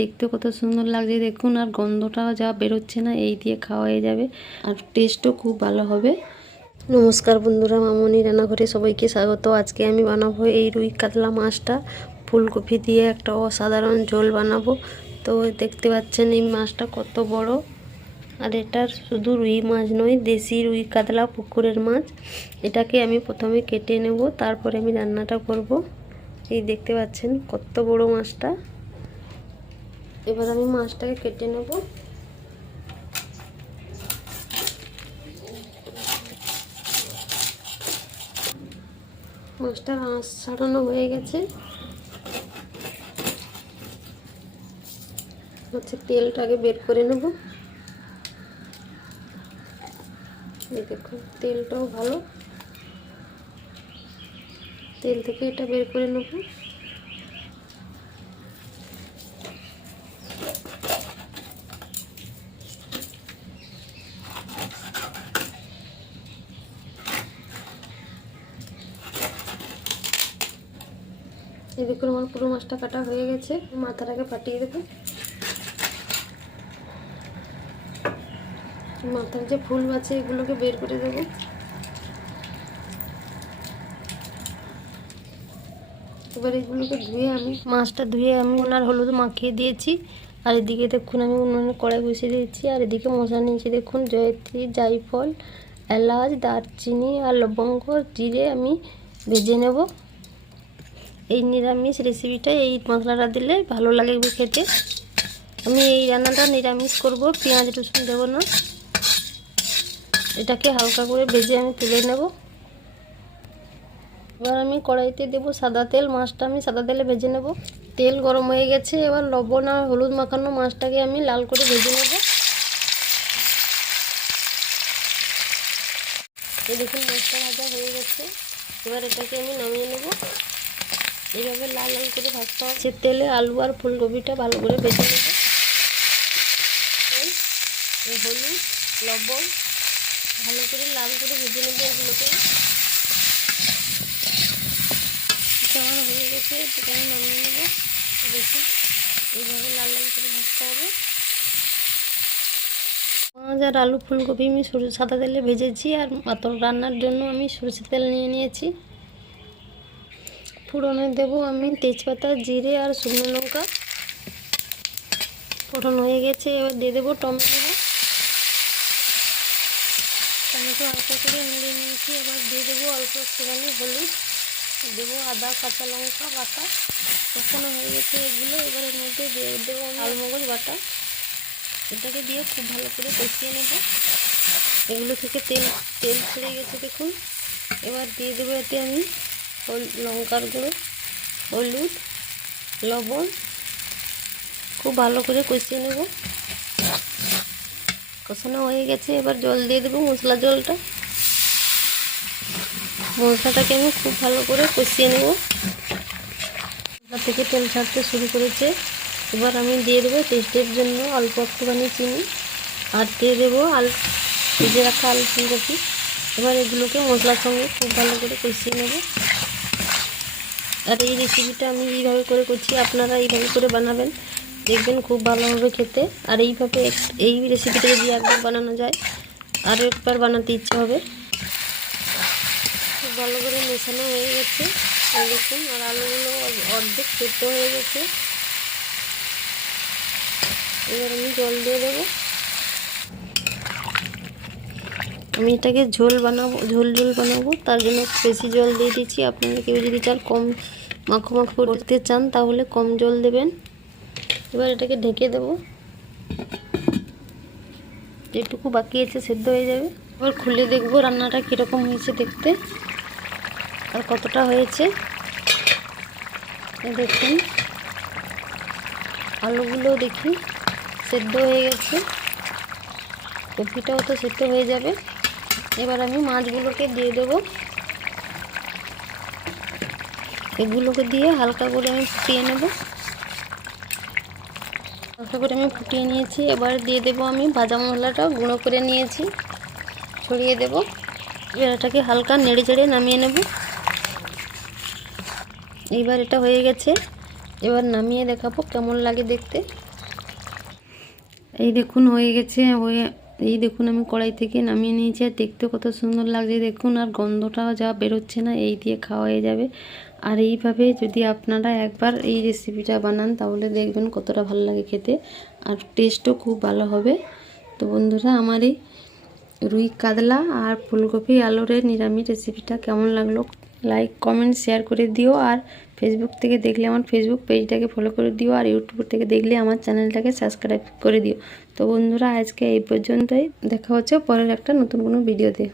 দেখতে কত সুন্দর লাগছে দেখুন, আর গন্ধটাও যা বেরোচ্ছে না, এই দিয়ে খাওয়া হয়ে যাবে আর টেস্টও খুব ভালো হবে। নমস্কার বন্ধুরা, মামনি রান্নাঘরে সবাইকে স্বাগত। আজকে আমি বানাবো এই রুই কাতলা মাছটা ফুলকপি দিয়ে একটা অসাধারণ ঝোল বানাবো। তো দেখতে পাচ্ছেন এই মাছটা কত বড়, আর এটা শুধু রুই মাছ নয়, দেশি রুই কাতলা পুকুরের মাছ। এটাকে আমি প্রথমে কেটে নেব, তারপরে আমি রান্নাটা করব। এই দেখতে পাচ্ছেন কত বড় মাছটা। এবার আমি মাছটাকে কেটে নেব। মাছটার আঁশ ছাড়ানো হয়ে গেছে। তেলটাকে বের করে নেব। এই দেখুন তেলটাও ভালো, তেল থেকে এটা বের করে নেব। এই দেখুন আমার পুরো মাছটা কাটা হয়ে গেছে। মাথাটাকে ফাটিয়ে দেবো। মাথার যে ফুল আছে এগুলোকে বের করে দেবো। এবার এগুলোকে ধুয়ে আমি মাছটা ধুয়ে আমি ওনার হলুদ মাখিয়ে দিয়েছি। আর এদিকে দেখুন আমি উনুনে কড়াই বসিয়ে দিয়েছি। আর এদিকে মশলা নিয়েছি দেখুন, জয়ত্রী, জায়ফল, এলাচ, দারচিনি আর লবঙ্গ, জিরে আমি ভেজে নেব। এই নিরামিষ রেসিপিটা এই মশলাটা দিলে ভালো লাগবে খেতে। আমি এই রান্নাটা নিরামিষ করব, পেঁয়াজ রসুন দেবো না। এটাকে হালকা করে ভেজে আমি তুলে নেব। এবার আমি কড়াইতে দেব সাদা তেল। মাছটা আমি সাদা তেলে ভেজে নেব। তেল গরম হয়ে গেছে। এবার লবণ আর হলুদ মাখানো মাছটাকে আমি লাল করে ভেজে নেব। এই দেখুন মাছটা ভাজা হয়ে গেছে। এবার এটাকে আমি নামিয়ে নেব। এইভাবে লাল লাল করে ভাজতে হবে। সে তেলে আলু আর ফুলকপিটা ভালো করে ভেজে নেব। হলুদ, লবণ ভালো করে লাল করে ভেজে নেব। এগুলোকে কেমন হয়ে গেছে এটাকে আমি নামিয়ে নেব। দেখুন এইভাবে লাল লাল করে ভাজতে হবে। পেঁয়াজ আর আলু ফুলকপি আমি সাদা তেলে ভেজেছি। আর পাতল রান্নার জন্য আমি সরষের তেল নিয়ে নিয়েছি। ফোড়নে দেবো আমি তেজপাতা, জিরে আর শুকনো লঙ্কা। ফোড়ন হয়ে গেছে। এবার দিয়ে দেবো টমেটো। টমেটো হালকা করে নেড়ে নিয়েছি। এবার দিয়ে দেবো অল্প একটুখানি হলুদ, দেবো আদা কাঁচা লঙ্কা বাটা। কষানো হয়ে গেছে এগুলো। এবার এর মধ্যে দিয়ে দেবো আলমগজ বাটা। এটাকে দিয়ে খুব ভালো করে কষিয়ে নেব। এগুলো থেকে তেল ছেড়ে গেছে দেখুন। এবার দিয়ে দেবো এতে আমি লঙ্কার গুঁড়ো, হলুদ, লবণ। খুব ভালো করে কষিয়ে নেব। কষানো হয়ে গেছে। এবার জল দিয়ে দেবো, মশলা জলটা। মশলাটাকে আমি খুব ভালো করে কষিয়ে নেব। মশলা থেকে তেল ছাড়তে শুরু করেছে। এবার আমি দিয়ে দেবো টেস্টের জন্য অল্প একটুখানি চিনি, আর দিয়ে দেবো ভেজে রাখা আলু ফুলকপি। এবার এগুলোকে মশলার সঙ্গে খুব ভালো করে কষিয়ে নেব। আর এই রেসিপিটা আমি এইভাবে করে করছি, আপনারা এইভাবে করে বানাবেন, দেখবেন খুব ভালো হবে খেতে। আর এইভাবে এই রেসিপিটা যদি একবার বানানো যায় আরও একবার বানাতে ইচ্ছে হবে। খুব ভালো করে মেশানো হয়ে গেছে দেখুন। আর আলুগুলো অর্ধেক সেদ্ধ হয়ে গেছে। এবার আমি জল দিয়ে দেবো। আমি এটাকে ঝোল বানাবো, তার জন্য বেশি জল দিয়ে দিচ্ছি। আপনারা কেউ যদি চান কম মাখো করতে চান তাহলে কম জল দেবেন। এবার এটাকে ঢেকে দেবো। যেটুকু বাকি আছে সেদ্ধ হয়ে যাবে। এবার খুলে দেখবো রান্নাটা কীরকম হয়েছে দেখতে, আর কতটা হয়েছে। দেখুন আলুগুলো দেখি সেদ্ধ হয়ে গেছে, কপিটাও তো সেদ্ধ হয়ে যাবে। এবার আমি মাছগুলোকে দিয়ে দেবো। এগুলোকে দিয়ে হালকা করে আমি ফুটিয়ে নেব। হালকা করে আমি ফুটিয়ে নিয়েছি। এবার দিয়ে দেবো আমি ভাজা মশলাটা গুঁড়ো করে নিয়েছি, ছড়িয়ে দেব। এবার এটাকে হালকা নেড়ে চেড়ে নামিয়ে নেব। এইবার এটা হয়ে গেছে। এবার নামিয়ে দেখাবো কেমন লাগে দেখতে। এই দেখুন হয়ে গেছে। এই দেখুন আমি কড়াই থেকে নামিয়ে নিয়েছি, আর দেখতে কত সুন্দর লাগছে দেখুন, আর গন্ধটাও যা বেরোচ্ছে না, এই দিয়ে খাওয়া হয়ে যাবে। আর এইভাবে যদি আপনারা একবার এই রেসিপিটা বানান তাহলে দেখবেন কতটা ভালো লাগে খেতে, আর টেস্টও খুব ভালো হবে। তো বন্ধুরা, আমার এই রুই কাতলা আর ফুলকপি আলুর নিরামিষ রেসিপিটা কেমন লাগলো লাইক কমেন্ট শেয়ার করে দিও। আর ফেসবুক থেকে দেখলে আমার ফেসবুক পেজটাকে ফলো করে দিও, আর ইউটিউব থেকে দেখলে আমার চ্যানেলটাকে সাবস্ক্রাইব করে দিও। তো বন্ধুরা, আজকে এই পর্যন্তই, দেখা হচ্ছে পরের একটা নতুন কোনো ভিডিওতে।